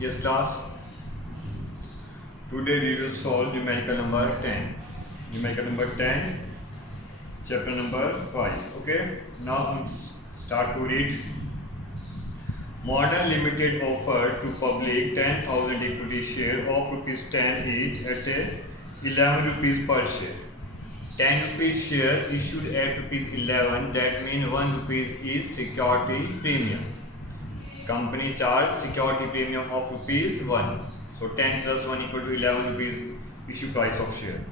Yes, class. Today we will solve numerical number 10. Numerical number 10, chapter number 5. Okay. Now start to read. Modern Limited offered to public 10,000 equity share of rupees 10 each at 11 rupees per share. 10 rupees share issued at rupees 11, that means 1 rupees is security premium. Company charged security premium of rupees 1. So 10 plus 1 equal to 11 rupees issue price of share.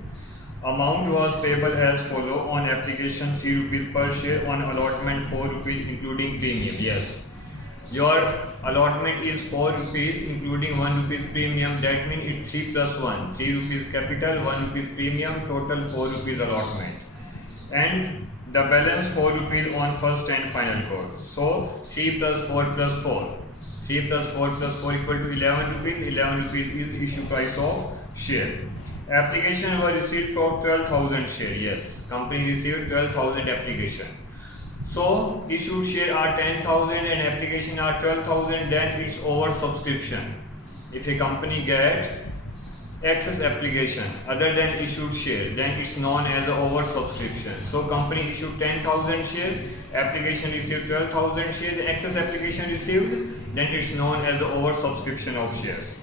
Amount was payable as follow: on application 3 rupees per share, on allotment 4 rupees including premium. Yes. Your allotment is 4 rupees including 1 rupees premium, that means it's 3 plus 1. 3 rupees capital, 1 rupees premium, total 4 rupees allotment. And the balance 4 rupees on first and final call. So 3 plus 4 plus 4. 3 plus 4 plus 4 equal to 11 rupees. 11 rupees is issue price of share. Application was received for 12,000 share. Yes, company received 12,000 application. So issued share are 10,000 and application are 12,000, then it's over subscription. If a company get excess application other than issued share, then it's known as over subscription. So company issued 10,000 share, application received 12,000 share, the excess application received, then it's known as the over subscription of shares.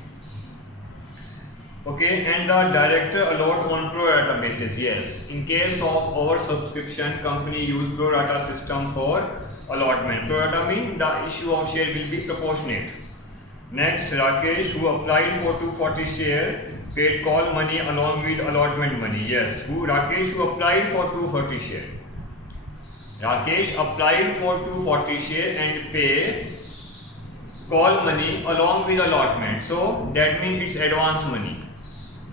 Okay, and the director allot on pro rata basis. Yes, in case of over subscription, company use pro rata system for allotment. Pro rata means the issue of share will be proportionate. Next, Rakesh, who applied for 240 share, paid call money along with allotment money. Yes, Rakesh who applied for 240 share. Rakesh applied for 240 share and paid call money along with allotment. So that means it's advance money.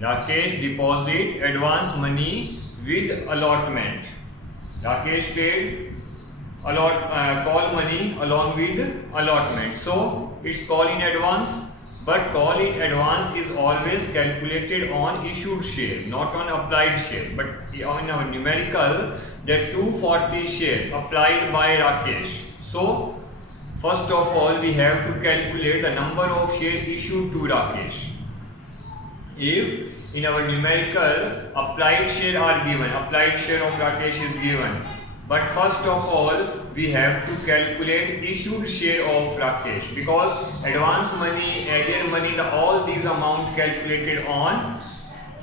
Rakesh deposit advance money with allotment. Rakesh paid call money along with allotment. So it's call in advance, but call in advance is always calculated on issued share, not on applied share. But on our numerical, that 240 share applied by Rakesh. So first of all, we have to calculate the number of shares issued to Rakesh. If in our numerical applied share are given, applied share of Rakesh is given, but first of all we have to calculate issued share of Rakesh, because advance money, arrear money, all these amounts calculated on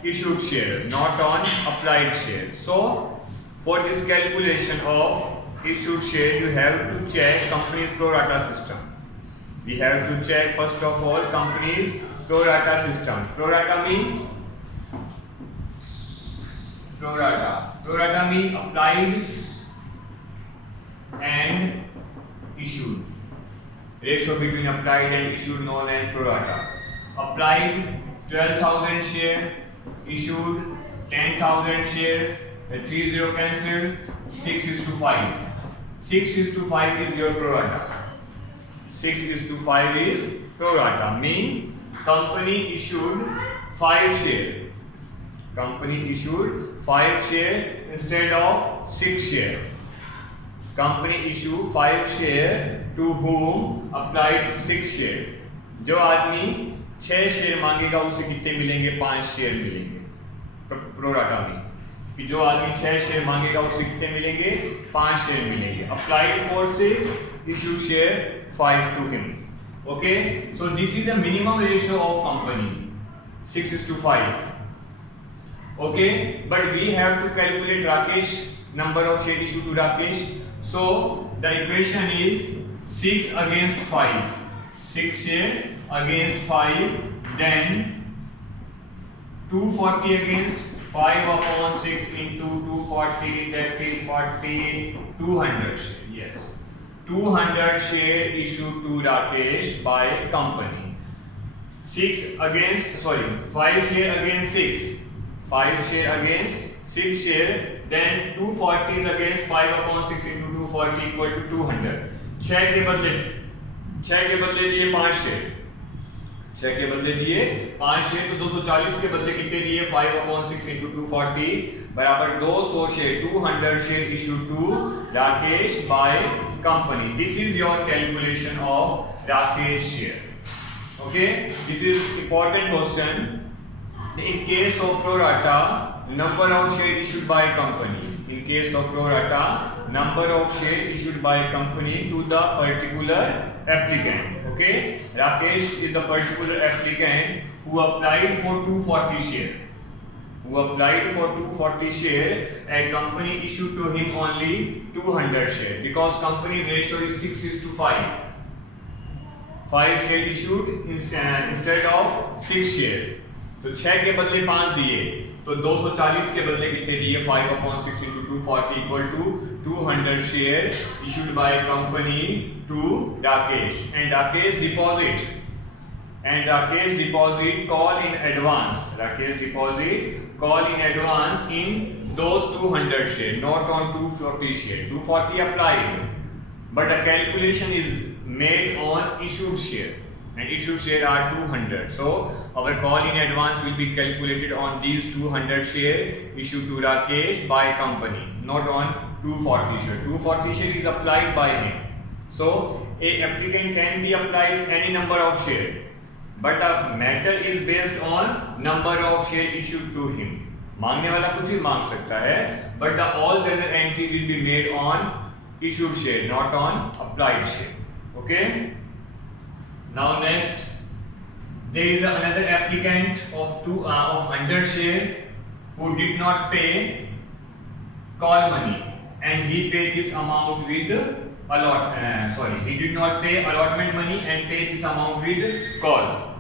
issued share, not on applied share. So for this calculation of issued share, you have to check company's pro rata system. We have to check first of all company's pro rata system. Pro rata means applied and issued. Ratio between applied and issued known as pro rata. Applied 12,000 share, issued 10,000 share, 30 cancelled, 6:5. 6:5 is your pro rata. 6:5 is pro rata, mean company issued 5 share. Company issued 5 share instead of 6 share. Company issued 5 share to whom applied 6 share. जो आदमी 6 share मांगेगा उसे कितने मिलेंगे? 5 share मिलेंगे pro rata में. कि जो आदमी 6 शेयर मांगेगा उसे कितने मिलेंगे? 5 शेयर मिलेंगे. Applied for 6, issue share 5 to him. Okay, so this is the minimum ratio of company, 6:5. Okay, but we have to calculate Rakesh number of share issued to Rakesh. So the equation is 6 against 5. 6 share against 5, then 240 against 5 upon 6 into 240, 30, 40, 200 share. Yes. 200 share issued to Rakesh by company. 5 share against 6. 5 share against 6 share, then 240 is against 5 upon 6 into 240 equal to 200. 6 के बदले दिए 5 share. 6 के बदले दिए 5 share, तो 240 के बदले कितने दिए? 5 upon 6 into 240 बराबर 200 share. 200 share issued to Rakesh by company. This is your calculation of Rakesh share. Okay, this is important question. In case of pro rata, number of share issued by company. In case of pro rata, number of share issued by company to the particular applicant. Okay, Rakesh is the particular applicant who applied for 240 share. Who applied for 240 share, and company issued to him only 200 share because company's ratio is 6:5. 5 share issued instead of 6 share. तो 6 के बदले 5 दिए तो 240 के बदले कितने दिए 5/6 into 240 equal to 200 share issued by company to Rakesh, and Rakesh deposit call in advance. Rakesh deposit call in advance in those 200 share, not on 240 share. 240 applied, but the calculation is made on issued share, and issued share are 200. So our call in advance will be calculated on these 200 share issued to Rakesh by company, not on 240 share. 240 share is applied by him. So a applicant can be applied any number of share, but the matter is based on number of share issued to him. मांगने वाला कुछ भी मांग सकता है, but the all general entry will be made on issued share, not on applied share. Okay. Now next, there is another applicant of 100 share who did not pay call money, and he paid this amount with he did not pay allotment money and paid this amount with call.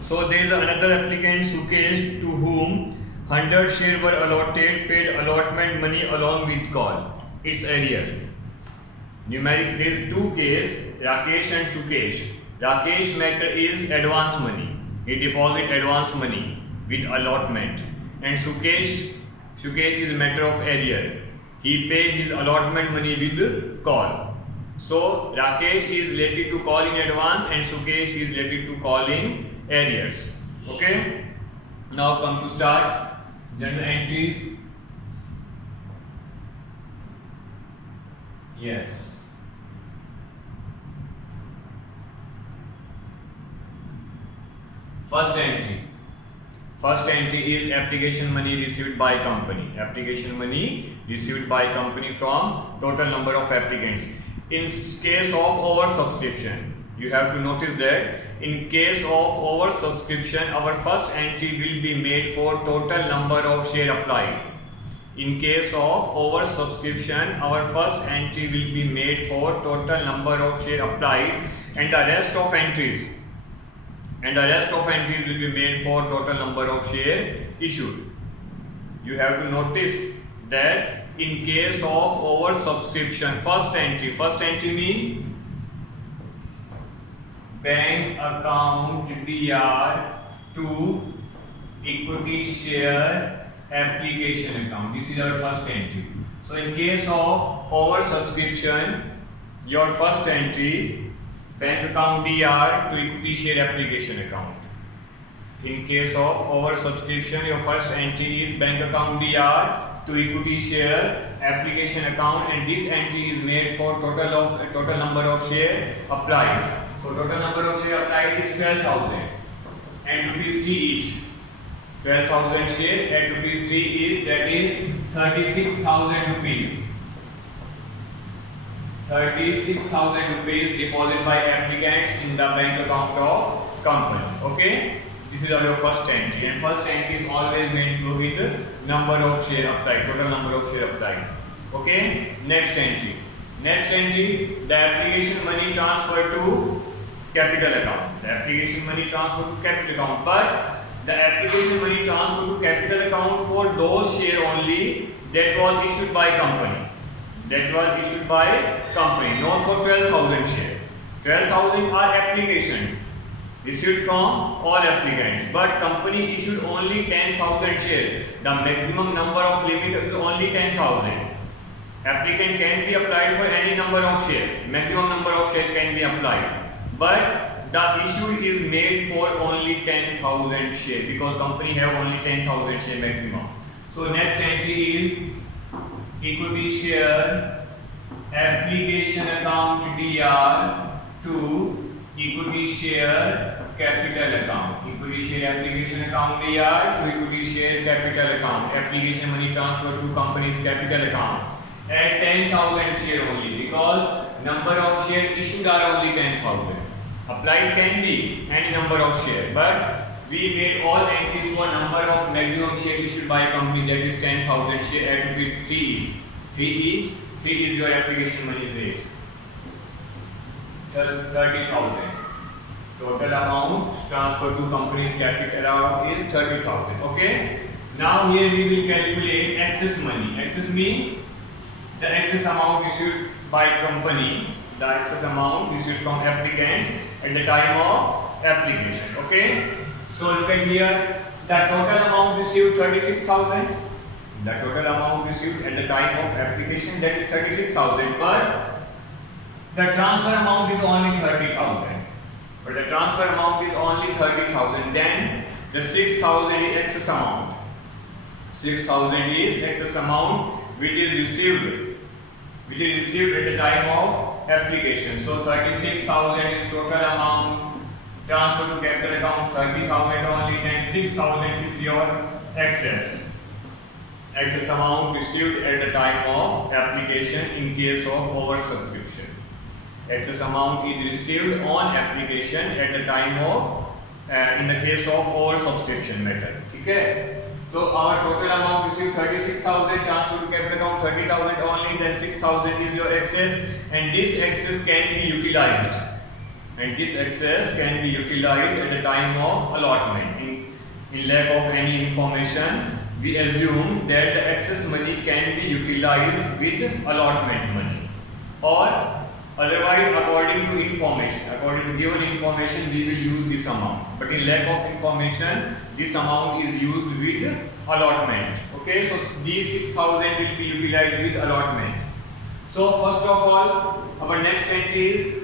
So there is another applicant Sukesh to whom 100 share were allotted, paid allotment money along with call. It's arrear. Numeric, there is two cases, Rakesh and Sukesh. Rakesh matter is advance money. He deposit advance money with allotment, and Sukesh is a matter of arrear. He pay his allotment money with call. So Rakesh is related to call in advance, and Sukesh is related to call in arrears. Okay. Now come to start general entries. Yes. First entry is application money received by company. Application money received by company from total number of applicants. In case of oversubscription, you have to notice that in case of oversubscription, our first entry will be made for total number of share applied. In case of oversubscription, our first entry will be made for total number of share applied, and the rest of entries will be made for total number of share issued. You have to notice that in case of oversubscription, first entry mean bank account DR to equity share application account. This is our first entry. So in case of oversubscription, your first entry bank account DR to equity share application account. In case of oversubscription, your first entry is bank account DR to equity share application account, and this entry is made for total number of share applied. So total number of share applied is 12,000 and rupees 3 each. 12,000 share at rupees 3 each, that is 36,000 rupees. 36,000 rupees deposited by applicants in the bank account of company. Okay, this is our first entry, and first entry is always made with number of share applied, total number of share applied. Okay, next entry, the application money transferred to capital account. The application money transferred to capital account, but the application money transferred to capital account for those share only that was issued by company. Not for 12,000 share. 12,000 are application issued from all applicants, but company issued only 10,000 share. The maximum number of limit is only 10,000. Applicant can be applied for any number of share. Maximum number of share can be applied, but the issue is made for only 10,000 share because company have only 10,000 share maximum. So next entry is equity share application account DR to equity share capital account. Equity share application account में यार तो equity share capital account. Application money transfer to company's capital account at 10,000 share only because number of share issued are only 10,000. Applied can be any number of share, but we made all entries for number of maximum share issued by a company, that is 10,000 share at rupees 3 each. 3 each. 3 is your application money rate. 30,000. Total amount transferred to company's capital is 30,000. Okay. Now here we will calculate excess money. Excess means the excess amount issued by company, the excess amount issued from applicants at the time of application. Okay. So look at here, the total amount received 36,000. The total amount received at the time of application, that is 36,000, but the transfer amount is only 30,000. But the transfer amount is only 30,000. Then the 6,000 is excess amount. 6,000 is excess amount which is received at the time of application. So 36,000 is total amount. Transfer to capital account 30,000 only, then 6,000 is your excess amount received at the time of application in case of oversubscription. Excess amount is received on application at the time of in the case of oversubscription method. Okay. So our total amount received 36,000, transfer to capital account 30,000 only, then 6,000 is your excess, and this excess can be utilized. And this excess can be utilized at the time of allotment. In lack of any information, we assume that the excess money can be utilized with allotment money, or otherwise according to information. According to given information, we will use this amount. But in lack of information, this amount is used with allotment. Okay, so these 6,000 will be utilized with allotment. So first of all, our next entry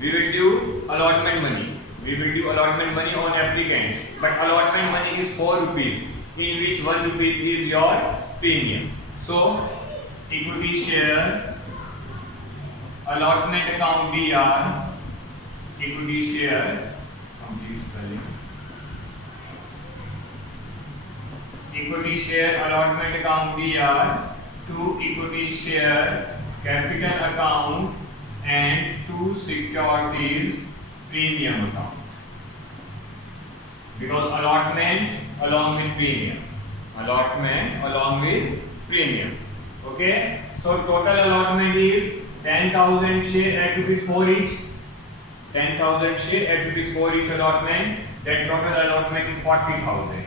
we will do allotment money. We will do allotment money on applicants. But allotment money is 4 rupees, in which 1 rupee is your premium. So equity share allotment account BR, equity share, complete spelling. Equity share allotment account BR to equity share capital account and to securities premium account. Because allotment along with premium. Allotment along with premium. Okay. So total allotment is 10,000 share at rupees 4 each. 10,000 share at rupees 4 each allotment. That total allotment is 40,000.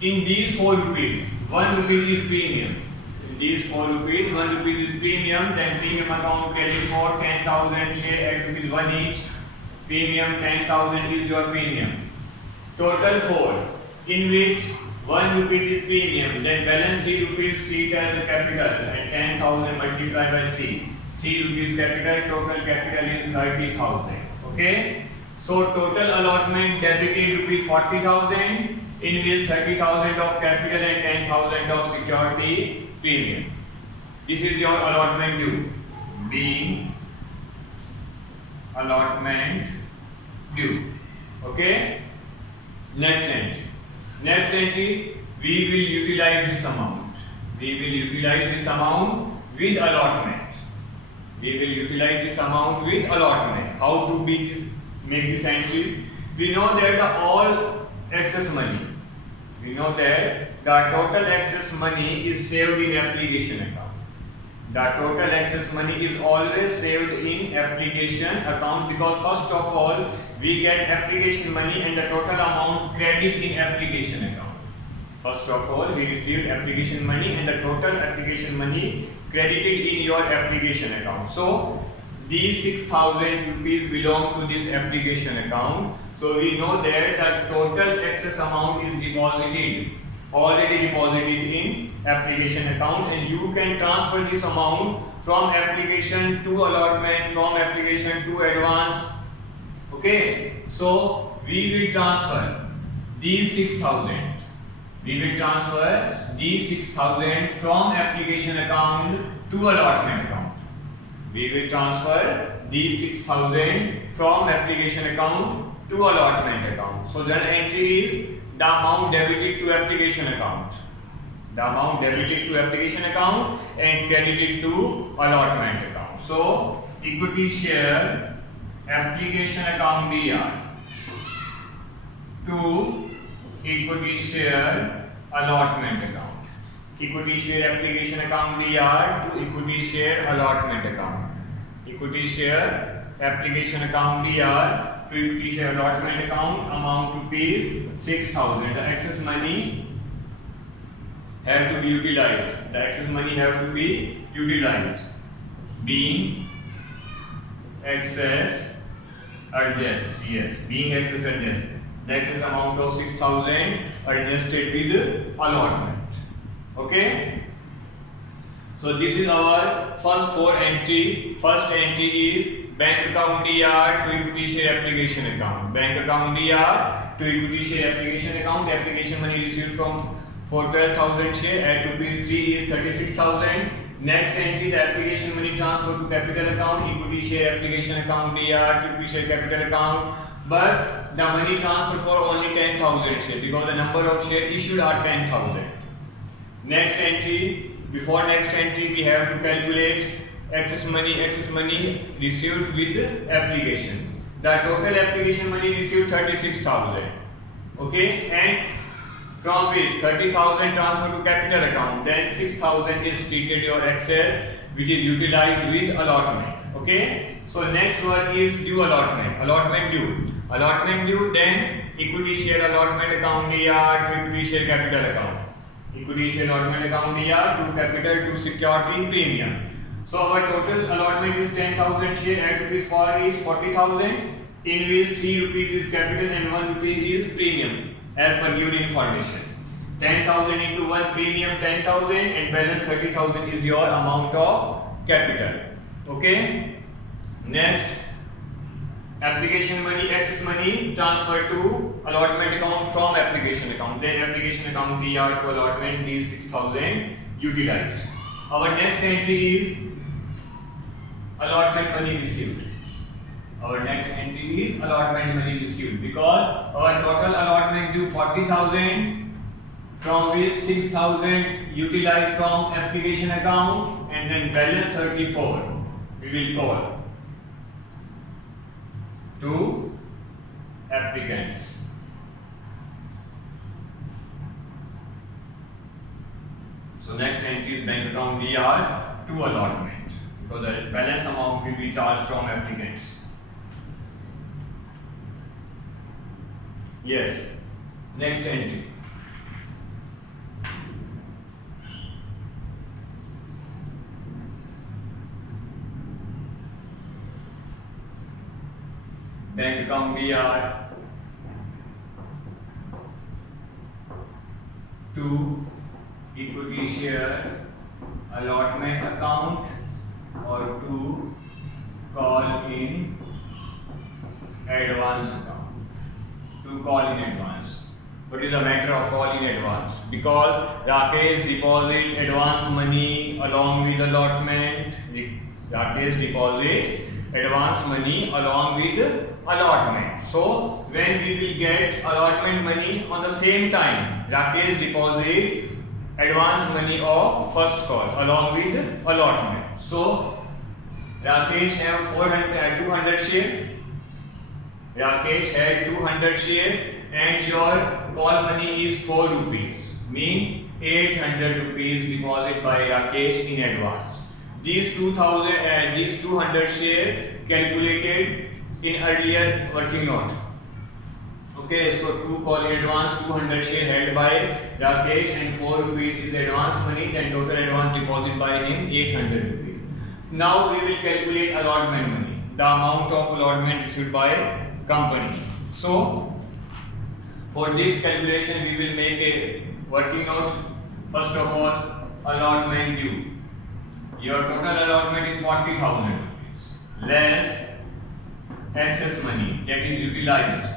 In these 4 rupees, 1 rupee is premium. In these 4 rupees, 1 rupee is premium. Then premium account credit for 10,000 share at rupees 1 each. Premium 10,000 is your premium. Total 4, in which 1 rupee is premium. Then balance 3 rupees treat as a capital and 10,000 multiplied by 3. 3 rupees capital. Total capital is 30,000. Okay. So total allotment debited rupees 40,000. In which 30,000 of capital and 10,000 of security premium. This is your allotment due. Being allotment due. Okay. Next entry, we will utilize this amount. We will utilize this amount with allotment. We will utilize this amount with allotment. How to make this entry? We know that all excess money. We know that the total excess money is saved in application account. The total excess money is always saved in application account because first of all we get application money and the total amount credit in application account. First of all we received application money and the total application money credited in your application account. So these 6,000 rupees belong to this application account. So we know that the total excess amount is already deposited in application account, and you can transfer this amount from application to allotment, from application to advance. Okay, so we will transfer these 6,000. We will transfer these 6,000 from application account to allotment account. We will transfer these 6,000 from application account to allotment account. So journal entry is the amount debited to application account. The amount debited to application account and credited to allotment account. So equity share application account DR to equity share allotment account. Equity share application account DR to equity share allotment account. Equity share application account DR to equity share allotment account, amount to pay 6,000. The excess money have to be utilized. The excess money have to be utilized. Being excess adjust. Yes, being excess adjust. The excess amount of 6,000 adjusted with allotment. Okay. So this is our first four entry. First entry is bank account DR to equity share application account. Bank account DR to equity share application account. Application money received from for 12,000 share at rupees 3 is 36,000. Next entry, the application money transfer to capital account, equity share application account DR to equity share capital account. But the money transfer for only 10,000 share because the number of share issued are 10,000. Next entry, before next entry we have to calculate excess money received with application. The total application money received 36,000. Okay, and from which 30,000 transfer to capital account, then 6,000 is treated your excess which is utilized with allotment. Okay, so next one is due allotment. Allotment due, then equity share allotment account DR to equity share capital account. Equity share allotment account DR to capital to security premium. So our total allotment is 10,000 share at rupees 4 is 40,000, in which 3 rupees is capital and 1 rupee is premium as per given information. 10,000 into 1 premium 10,000 and balance 30,000 is your amount of capital. Okay. Next, application money, excess money transfer to allotment account from application account. Then application account DR to allotment, these 6,000 utilized. Our next entry is allotment money received. Our next entry is allotment money received because our total allotment due 40,000, from which 6,000 utilized from application account and then balance 34 we will call to applicants. So next entry is bank account DR to allotment because the balance amount will be charged from applicants. Yes. Next entry. Bank account DR to equity share allotment account or to call in advance account. To call in advance. What is the matter of call in advance? Because Rakesh deposit advance money along with allotment. Rakesh deposit advance money along with allotment. So when we will get allotment money on the same time, Rakesh deposit advance money of first call along with allotment. So Rakesh have 200 share. Rakesh had 200 share and your call money is 4 rupees. Mean 800 rupees deposit by Rakesh in advance. These 200 share calculated in earlier working note. Okay, so 2 call in advance, 200 share held by Rakesh and 4 rupees is advance money, then total advance deposit by him 800 rupees. Now we will calculate allotment money, the amount of allotment received by company. So for this calculation we will make a working note. First of all, allotment due. Your total allotment is 40,000 rupees less excess money that is utilized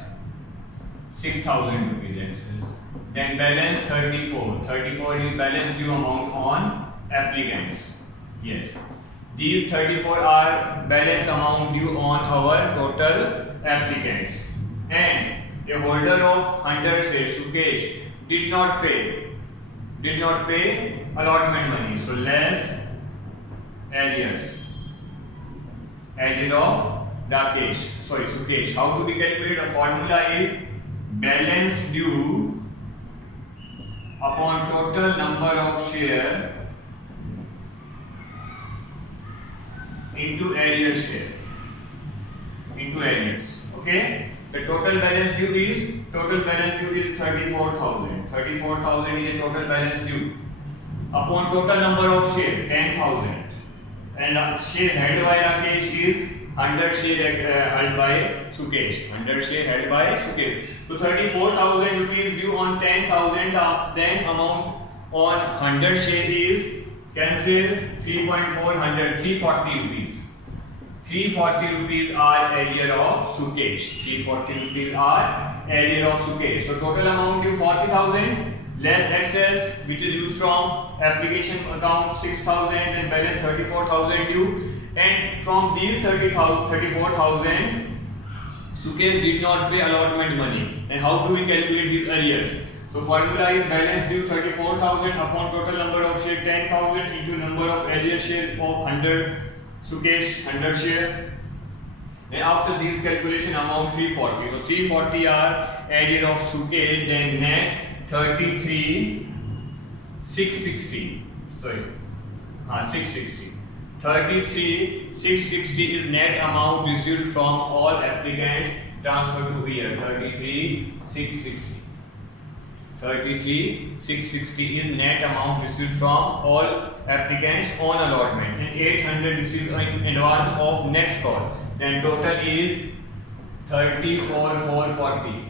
6,000 rupees excess. Then balance 34. 34 is balance due amount on applicants. Yes. These 34 are balance amount due on our total applicants. And a holder of 100 shares, Sukesh, did not pay allotment money. So less arrears. Arrear of Sukesh. How to be calculated? The formula is balance due upon total number of share into arrears share into arrears. Okay, the total balance due is 34,000. 34,000 is a total balance due upon total number of share 10,000, and share held by Rakesh is 100 share held by Sukesh. 100 share held by Sukesh. So 34,000 rupees due on 10,000. Then amount on 100 share is cancel 3.400 340 rupees. 340 rupees are arrear of Sukesh. 340 rupees are arrear of Sukesh. So total amount due 40,000 less excess which is used from application account 6,000 and balance 34,000 due. And from these 34,000 Sukesh did not pay allotment money. And how do we calculate his arrears? So formula is balance due 34,000 upon total number of share 10,000 into number of arrear share of 100 Sukesh 100 share. And after this calculation amount 340. So 340 are arrear of Sukesh, then net 33,660. 660. 33,660 is net amount received from all applicants transferred to here. 33,660. 33,660 is net amount received from all applicants on allotment, and 800 received in advance of next call. Then total is 34,440.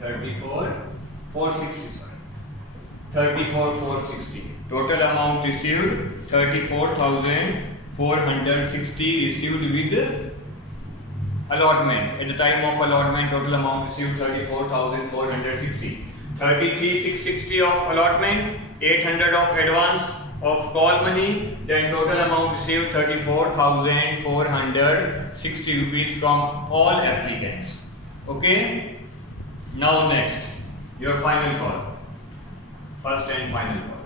34,460. Total amount received 34,460 received with allotment. At the time of allotment, total amount received 34,460. 33,660 of allotment, 800 of advance of call money, then total amount received 34,460 rupees from all applicants. Okay. Now next, your final call. First and final call.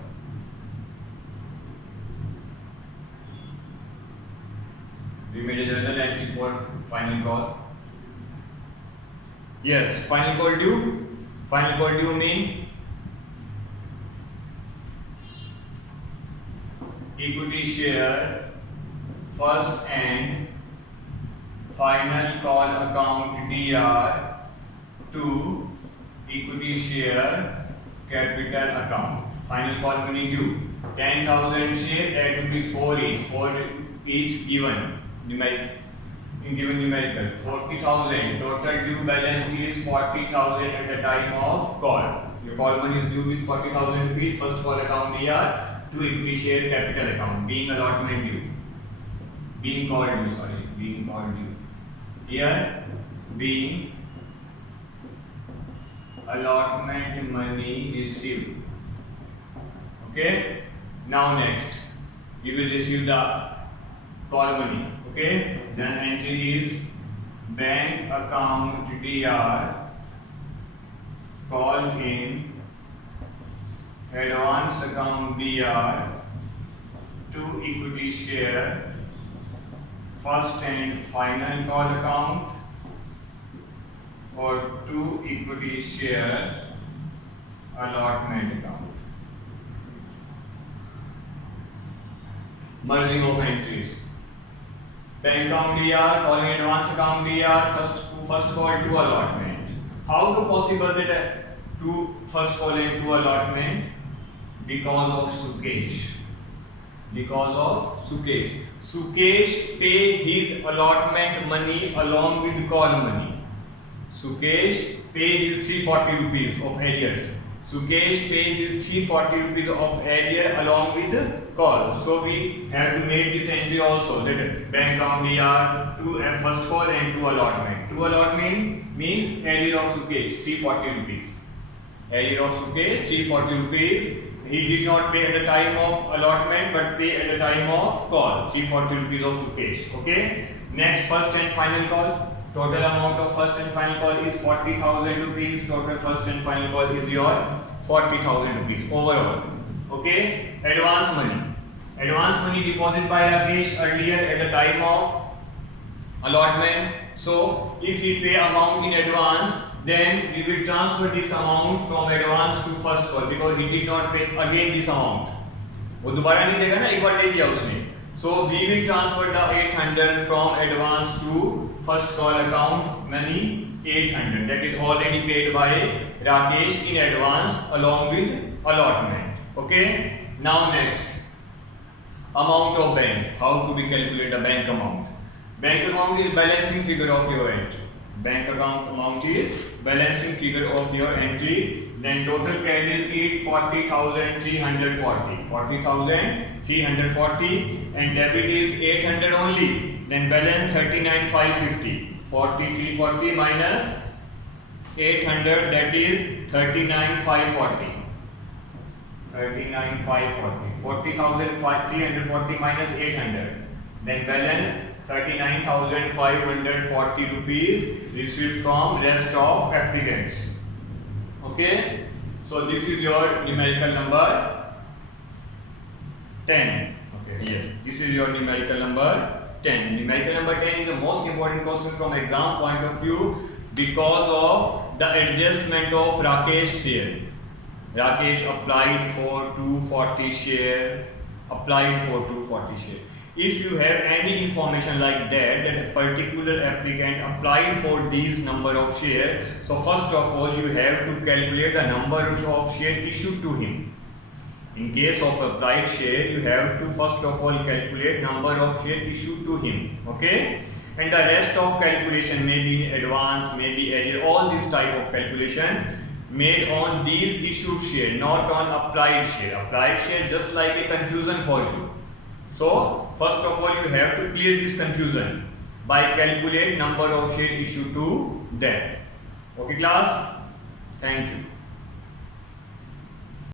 We made a journal entry for final call. Yes, final call due. Final call due mean equity share first and final call account DR to equity share capital account. Final call money due 10,000 share at rupees 4 each given numerical 40,000. Total due balance is 40,000 at the time of call. Your call money is due with 40,000 rupees. First call account DR to equity share capital account being allotment due. Being called due. Here being allotment money received. Okay. Now next, you will receive the call money. Okay. Then entry is bank account DR, call in, advance account DR to equity share first and final call account or to equity share allotment account. Merging of entries. Bank account DR, calling advance account DR, first call to allotment. How to possible that to first call into allotment? Because of Sukesh. Sukesh pay his allotment money along with call money. Sukesh pay his 340 rupees of arrears. Sukesh pay his 340 rupees of arrear along with call. So we have to make this entry also, that bank account DR to first call and to allotment. To allotment mean arrear of Sukesh 340 rupees. Arrear of Sukesh 340 rupees he did not pay at the time of allotment but pay at the time of call, 340 rupees of Rupesh. Okay. Next, first and final call. Total amount of first and final call is 40,000 rupees. Total first and final call is your 40,000 rupees overall. Okay. Advance money. Advance money deposited by Rakesh earlier at the time of allotment. So if he pay amount in advance, then we will transfer this amount from advance to first call because he did not pay again this amount. वो दोबारा नहीं देगा ना, एक बार दे दिया उसने. So we will transfer the 800 from advance to first call account money 800 that is already paid by Rakesh in advance along with allotment. Okay. Now next, amount of bank. How to be calculate the bank amount? Bank account is balancing figure of your entry. Bank account amount is balancing figure of your entry. Then total credit is 40,340. 40,340 and debit is 800 only. Then balance 39,550. 40,340 minus 800 that is 39,540. 39,540. 40,340 minus 800. Then balance 39,540 rupees received from rest of applicants. Okay. So this is your numerical number 10. Okay. Yes. This is your numerical number 10. Numerical number 10 is the most important question from exam point of view because of the adjustment of Rakesh share. Rakesh applied for 240 share. If you have any information like that a particular applicant applied for these number of share, so first of all you have to calculate the number of share issued to him. In case of applied share, you have to first of all calculate number of share issued to him. Okay. And the rest of calculation may be in advance, maybe arrear, all this type of calculation made on these issued share, not on applied share. Applied share just like a confusion for you. So first of all you have to clear this confusion by calculate number of share issued to them. Okay class? Thank you.